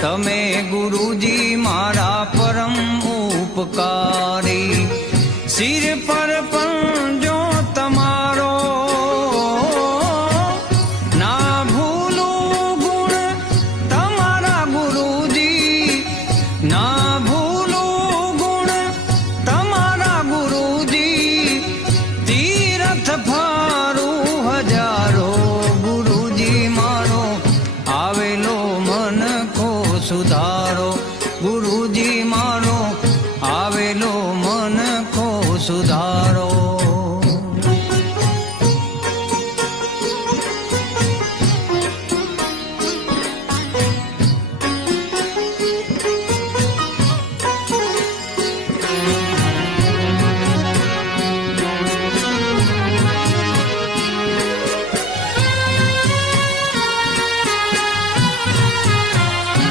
તમે ગુરુજી મારા પરમ ઉપકારી, સિર પર પંજો તમારો ના ભૂલું ગુણ તમારા ગુરુજી, ના ભૂલું ગુણ તમારા ગુરુજી, તીરથ ફારું હજારો ગુરુજી મારો આવેલો મન કો સુધાર।